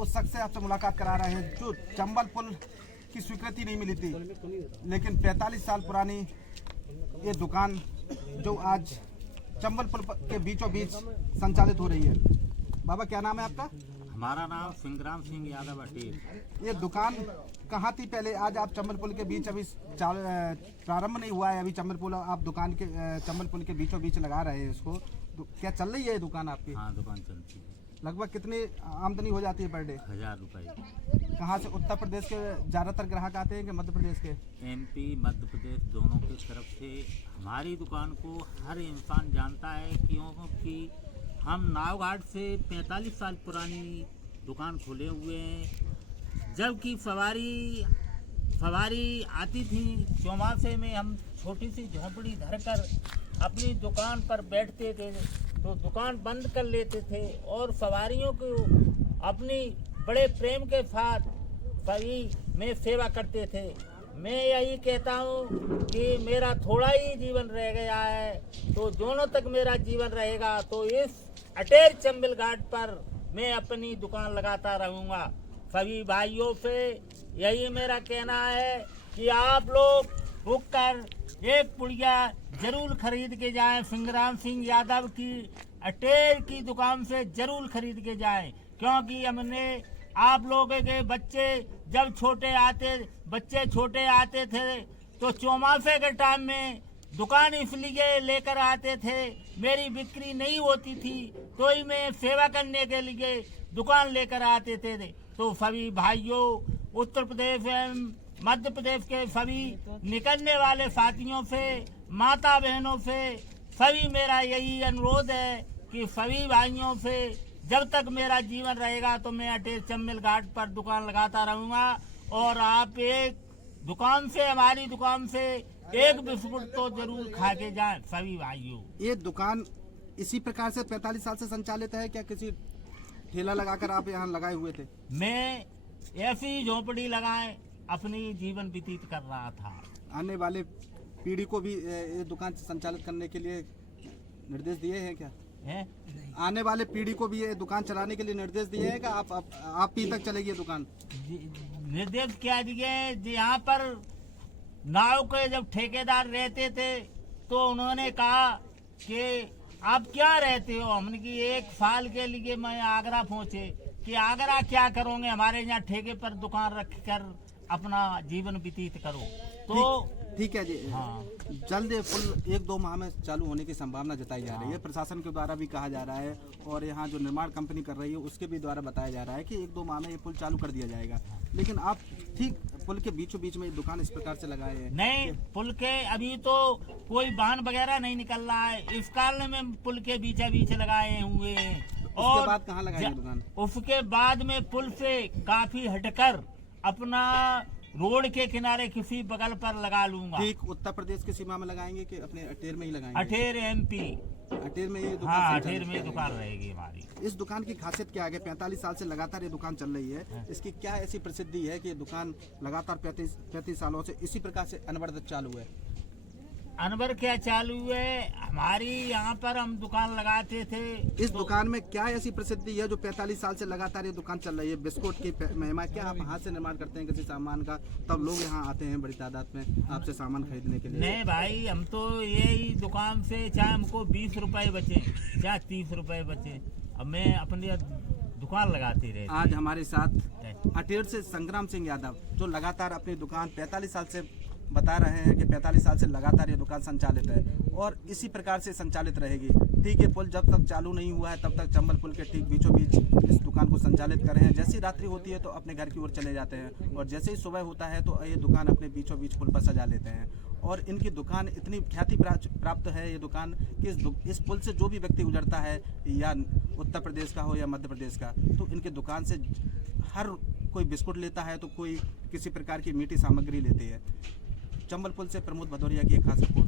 उस शख्स से आपसे मुलाकात करा रहे हैं जो चंबल पुल की स्वीकृति नहीं मिली थी, लेकिन 45 साल पुरानी ये दुकान जो आज चंबल पुल के बीचों बीच संचालित हो रही है। बाबा, क्या नाम है आपका? हमारा नाम सिंग्राम सिंह यादव अटेर। ये दुकान कहाँ थी पहले? आज आप चंबल पुल के बीच अभी प्रारंभ नहीं हुआ है, अभी चंबल पुल आप दुकान के चंबल पुल के बीचों बीच लगा रहे हैं इसको, तो क्या चल रही है ये दुकान आपकी? हाँ, दुकान चलती है। लगभग कितनी आमदनी हो जाती है पर डे? 1000 रुपये। कहाँ से? उत्तर प्रदेश के ज़्यादातर ग्राहक आते हैं कि मध्य प्रदेश के? MP मध्य प्रदेश दोनों की तरफ से हमारी दुकान को हर इंसान जानता है, क्योंकि हम नावघाट से 45 साल पुरानी दुकान खोले हुए हैं। जबकि सवारी आती थी चौमासे में, हम छोटी सी झोंपड़ी धरकर अपनी दुकान पर बैठते थे तो दुकान बंद कर लेते थे और सवारियों को अपनी बड़े प्रेम के साथ सभी में सेवा करते थे। मैं यही कहता हूँ कि मेरा थोड़ा ही जीवन रह गया है, तो दोनों तक मेरा जीवन रहेगा तो इस अटेर चंबल घाट पर मैं अपनी दुकान लगाता रहूँगा। सभी भाइयों से यही मेरा कहना है कि आप लोग बुक कर एक पुड़िया जरूर खरीद के जाएं। सिंग्राम सिंह यादव की अटेर की दुकान से जरूर खरीद के जाएं, क्योंकि हमने आप लोगों के जब बच्चे छोटे आते थे तो चौमासे के टाइम में दुकान इसलिए लेकर आते थे, मेरी बिक्री नहीं होती थी तो ही मैं सेवा करने के लिए दुकान लेकर आते थे। तो सभी भाइयों, उत्तर प्रदेश एवं मध्य प्रदेश के सभी निकलने वाले साथियों से, माता बहनों से सभी मेरा यही अनुरोध है कि सभी भाइयों से जब तक मेरा जीवन रहेगा तो मैं अटेर चंबल घाट पर दुकान लगाता रहूँगा। और आप हमारी दुकान से एक बिस्कुट तो जरूर खा के जाएं सभी भाइयों। ये दुकान इसी प्रकार से 45 साल से संचालित है क्या? किसी ठेला लगाकर आप यहाँ लगाए हुए थे? मैं ऐसी झोपड़ी लगाए अपनी जीवन व्यतीत कर रहा था। आने वाले पीढ़ी को भी ये दुकान संचालित करने के लिए निर्देश दिए हैं क्या? है? आने वाले पीढ़ी को भी ये दुकान चलाने के लिए निर्देश दिए हैं क्या? आप ही तक चलेगी ये दुकान? निर्देश क्या दिए? यहाँ पर नाव के जब ठेकेदार रहते थे तो उन्होंने कहा कि आप क्या रहते हो? हमने कि 1 साल के लिए मैं आगरा पहुँचे कि आगरा क्या करोगे, हमारे यहाँ ठेके पर दुकान रखकर अपना जीवन व्यतीत करो। तो ठीक है जी। हाँ, जल्द पुल 1-2 माह में चालू होने की संभावना जताई जा रही है। प्रशासन के द्वारा भी कहा जा रहा है और यहाँ जो निर्माण कंपनी कर रही है उसके भी द्वारा बताया जा रहा है कि 1-2 माह में ये पुल चालू कर दिया जाएगा। लेकिन आप ठीक पुल के बीचों बीच में ये दुकान इस प्रकार से लगाए हैं? नहीं, पुल के अभी तो कोई वाहन वगैरह नहीं निकल रहा है, इस कारण में पुल के बीचा बीच लगाए हुए हैं। उसके बाद कहाँ लगाएंगे दुकान? उसके बाद में पुल से काफी हटकर अपना रोड के किनारे किसी बगल पर लगा लूंगा। ठीक उत्तर प्रदेश की सीमा में लगाएंगे कि अपने अटेर में ही लगाएंगे? अटेर MP। अटेर में ये दुकान? हाँ, अटेर में दुकान रहेगी हमारी। इस दुकान की खासियत क्या है? 45 साल से लगातार ये दुकान चल रही है, इसकी क्या ऐसी प्रसिद्धि है कि ये दुकान लगातार 35 सालों से इसी प्रकार से अनवरत चालू है? अनवर क्या चालू है, हमारी यहाँ पर हम दुकान लगाते थे। इस दुकान में क्या ऐसी प्रसिद्धि है जो 45 साल से लगातार ये दुकान चल रही है? बिस्कुट की महिमा क्या? आप हाथ से निर्माण करते हैं किसी सामान का, तब लोग यहाँ आते हैं बड़ी तादाद में आपसे सामान खरीदने के लिए? नहीं भाई, हम तो यही दुकान से चाहे हमको 20 रुपए बचे चाहे 30 रुपए बचे, अब मैं अपनी दुकान लगाती रही। आज हमारे साथ अटेर से संग्राम सिंह यादव जो लगातार अपनी दुकान 45 साल से बता रहे हैं कि 45 साल से लगातार ये दुकान संचालित है और इसी प्रकार से संचालित रहेगी। ठीक है, पुल जब तक चालू नहीं हुआ है तब तक चंबल पुल के ठीक बीचों बीच इस दुकान को संचालित कर रहे हैं। जैसी रात्रि होती है तो अपने घर की ओर चले जाते हैं और जैसे ही सुबह होता है तो ये दुकान अपने बीचों बीच पुल पर सजा लेते हैं। और इनकी दुकान इतनी ख्याति प्राप्त है ये दुकान कि इस पुल से जो भी व्यक्ति गुजरता है, या उत्तर प्रदेश का हो या मध्य प्रदेश का, तो इनकी दुकान से हर कोई बिस्कुट लेता है तो कोई किसी प्रकार की मीठी सामग्री लेती है। चंबल पुल से प्रमोद भदौरिया की एक खास रिपोर्ट।